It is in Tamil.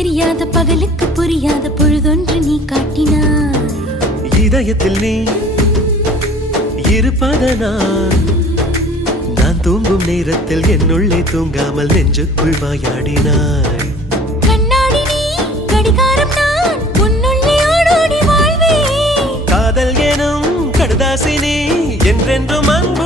தெரியாத பகலுக்கு புரியாத பொழுதொன்று நீ காட்டினாய். இதயத்தில் நீ இருப்பதனால் நான் தூங்கும் நேரத்தில் என்னுள்ளே தூங்காமல் நெஞ்சுக்குள் வாயாடினாய். கண்ணாடி நீ கடிகாரம் நான் உன்னுள்ளே ஓடோடி வாழ்வே. காதல் எனும் கடுதாசி நீ என்றென்றும் அன்புடன்